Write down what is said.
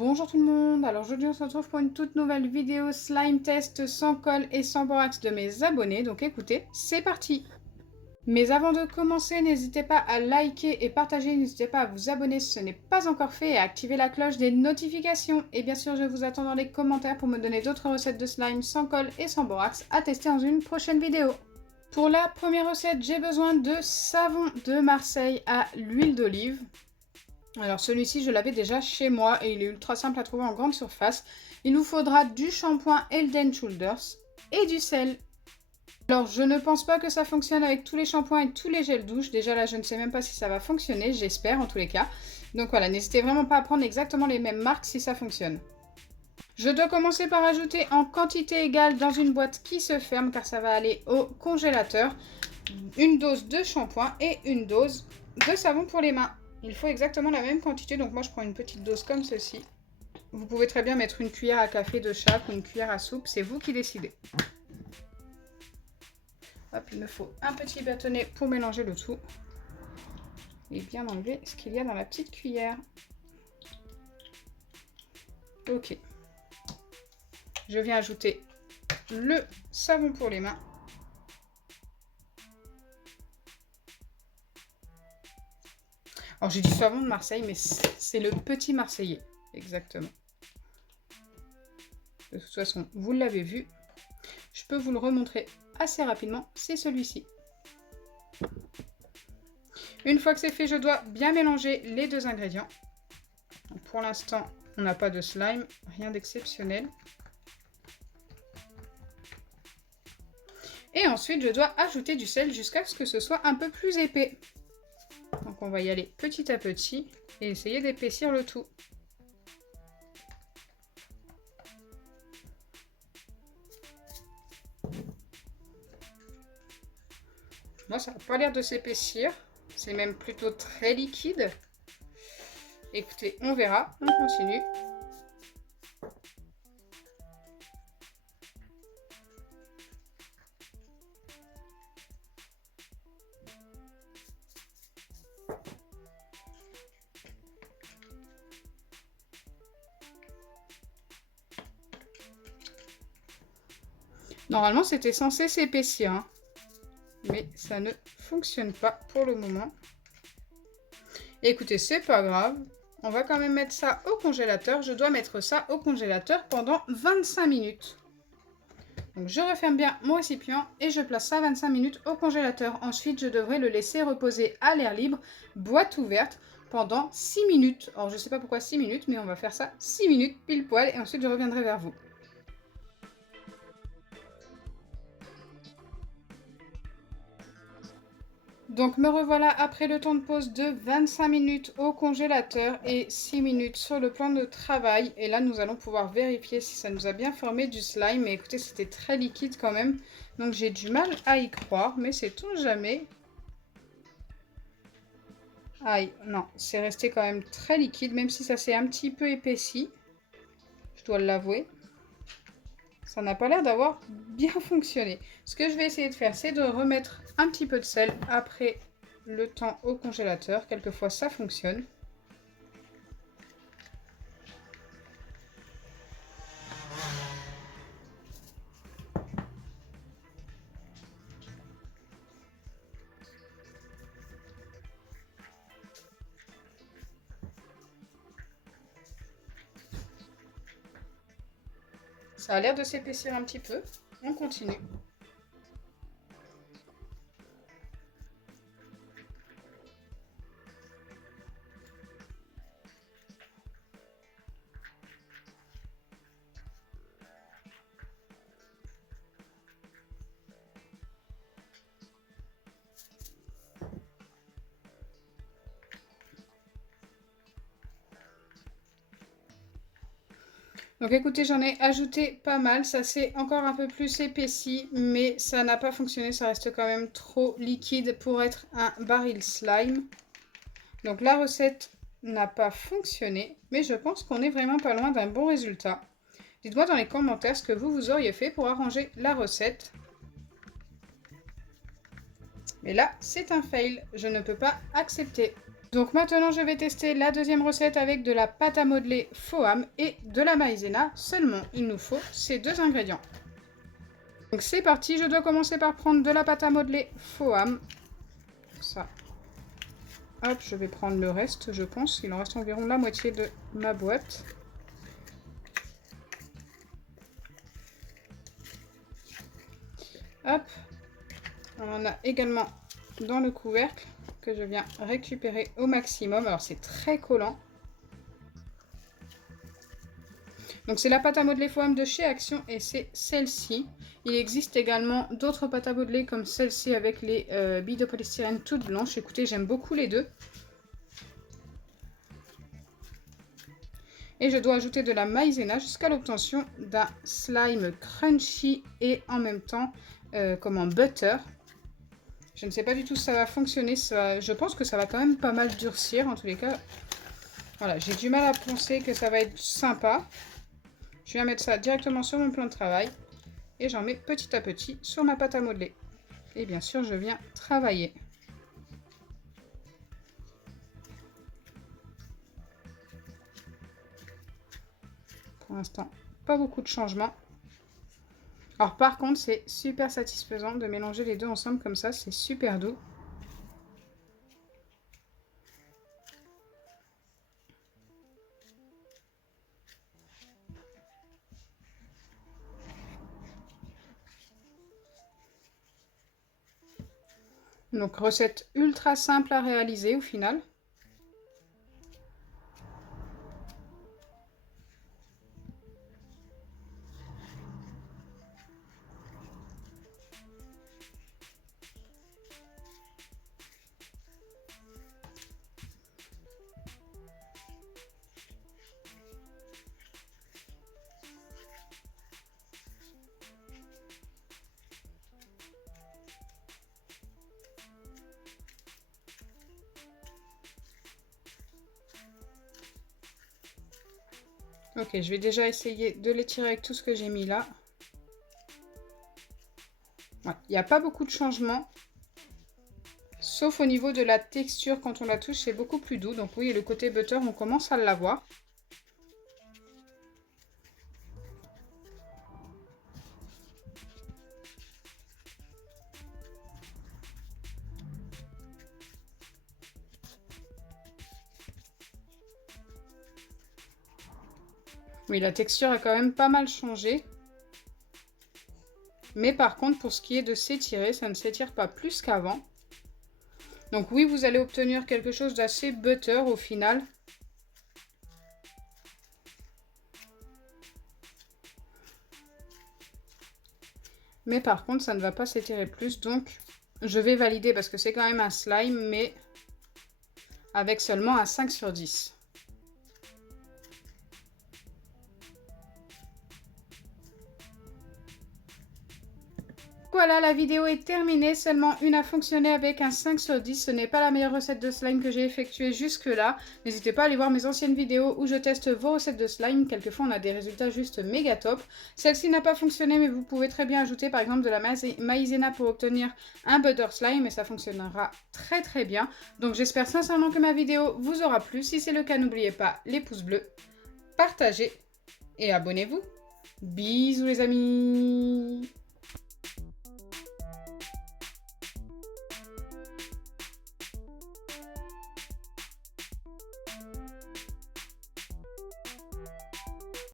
Bonjour tout le monde, alors aujourd'hui on se retrouve pour une toute nouvelle vidéo slime test sans colle et sans borax de mes abonnés, donc écoutez, c'est parti. Mais avant de commencer, n'hésitez pas à liker et partager, n'hésitez pas à vous abonner si ce n'est pas encore fait et à activer la cloche des notifications. Et bien sûr je vous attends dans les commentaires pour me donner d'autres recettes de slime sans colle et sans borax à tester dans une prochaine vidéo. Pour la première recette, j'ai besoin de savon de Marseille à l'huile d'olive. Alors celui-ci, je l'avais déjà chez moi et il est ultra simple à trouver en grande surface. Il nous faudra du shampoing Head & Shoulders et du sel. Alors je ne pense pas que ça fonctionne avec tous les shampoings et tous les gels douche. Déjà là, je ne sais même pas si ça va fonctionner, j'espère en tous les cas. Donc voilà, n'hésitez vraiment pas à prendre exactement les mêmes marques si ça fonctionne. Je dois commencer par ajouter en quantité égale dans une boîte qui se ferme car ça va aller au congélateur une dose de shampoing et une dose de savon pour les mains. Il faut exactement la même quantité, donc moi je prends une petite dose comme ceci. Vous pouvez très bien mettre une cuillère à café de chaque ou une cuillère à soupe, c'est vous qui décidez. Hop, il me faut un petit bâtonnet pour mélanger le tout. Et bien enlever ce qu'il y a dans la petite cuillère. Ok. Je viens ajouter le savon pour les mains. Alors j'ai du savon de Marseille, mais c'est le petit Marseillais, exactement. De toute façon, vous l'avez vu. Je peux vous le remontrer assez rapidement, c'est celui-ci. Une fois que c'est fait, je dois bien mélanger les deux ingrédients. Donc pour l'instant, on n'a pas de slime, rien d'exceptionnel. Et ensuite, je dois ajouter du sel jusqu'à ce que ce soit un peu plus épais. Donc on va y aller petit à petit et essayer d'épaissir le tout. Moi, ça n'a pas l'air de s'épaissir. C'est même plutôt très liquide. Écoutez, on verra. On continue. Normalement, c'était censé s'épaissir, hein, mais ça ne fonctionne pas pour le moment. Écoutez, c'est pas grave. On va quand même mettre ça au congélateur. Je dois mettre ça au congélateur pendant 25 minutes. Donc je referme bien mon récipient et je place ça 25 minutes au congélateur. Ensuite, je devrais le laisser reposer à l'air libre, boîte ouverte, pendant 6 minutes. Alors je sais pas pourquoi 6 minutes, mais on va faire ça 6 minutes pile poil et ensuite je reviendrai vers vous. Donc me revoilà après le temps de pause de 25 minutes au congélateur et 6 minutes sur le plan de travail. Et là, nous allons pouvoir vérifier si ça nous a bien formé du slime. Mais écoutez, c'était très liquide quand même. Donc j'ai du mal à y croire, mais sait-on jamais. Aïe, non, c'est resté quand même très liquide, même si ça s'est un petit peu épaissi. Je dois l'avouer. Ça n'a pas l'air d'avoir bien fonctionné. Ce que je vais essayer de faire, c'est de remettre un petit peu de sel après le temps au congélateur. Quelquefois, ça fonctionne. Ça a l'air de s'épaissir un petit peu. On continue. Donc écoutez, j'en ai ajouté pas mal, ça s'est encore un peu plus épaissi, mais ça n'a pas fonctionné, ça reste quand même trop liquide pour être un baril slime. Donc la recette n'a pas fonctionné, mais je pense qu'on est vraiment pas loin d'un bon résultat. Dites-moi dans les commentaires ce que vous auriez fait pour arranger la recette. Mais là, c'est un fail, je ne peux pas accepter. Donc maintenant, je vais tester la deuxième recette avec de la pâte à modeler Foam et de la maïzena. Seulement, il nous faut ces 2 ingrédients. Donc c'est parti, je dois commencer par prendre de la pâte à modeler Foam. Ça. Hop, je vais prendre le reste, je pense. Il en reste environ la moitié de ma boîte. Hop. On en a également dans le couvercle que je viens récupérer au maximum. Alors c'est très collant. Donc c'est la pâte à modeler Foam de chez Action et c'est celle-ci. Il existe également d'autres pâtes à modeler comme celle-ci avec les billes de polystyrène toutes blanches. Écoutez, j'aime beaucoup les deux. Et je dois ajouter de la maïzena jusqu'à l'obtention d'un slime crunchy et en même temps comme en butter. Je ne sais pas du tout si ça va fonctionner. Je pense que ça va quand même pas mal durcir en tous les cas. Voilà, j'ai du mal à penser que ça va être sympa. Je viens mettre ça directement sur mon plan de travail. Et j'en mets petit à petit sur ma pâte à modeler. Et bien sûr, je viens travailler. Pour l'instant, pas beaucoup de changements. Alors par contre, c'est super satisfaisant de mélanger les deux ensemble comme ça. C'est super doux. Donc recette ultra simple à réaliser au final. Ok, je vais déjà essayer de l'étirer avec tout ce que j'ai mis là. Ouais, il n'y a pas beaucoup de changements. Sauf au niveau de la texture, quand on la touche, c'est beaucoup plus doux. Donc oui, le côté butter, on commence à l'avoir. Oui, la texture a quand même pas mal changé. Mais par contre, pour ce qui est de s'étirer, ça ne s'étire pas plus qu'avant. Donc oui, vous allez obtenir quelque chose d'assez butter au final. Mais par contre, ça ne va pas s'étirer plus. Donc, je vais valider parce que c'est quand même un slime, mais avec seulement un 5 sur 10. Voilà, la vidéo est terminée. Seulement une a fonctionné avec un 5 sur 10. Ce n'est pas la meilleure recette de slime que j'ai effectuée jusque-là. N'hésitez pas à aller voir mes anciennes vidéos où je teste vos recettes de slime. Quelquefois, on a des résultats juste méga top. Celle-ci n'a pas fonctionné, mais vous pouvez très bien ajouter par exemple de la maïzena pour obtenir un butter slime et ça fonctionnera très très bien. Donc j'espère sincèrement que ma vidéo vous aura plu. Si c'est le cas, n'oubliez pas les pouces bleus, partagez et abonnez-vous. Bisous les amis!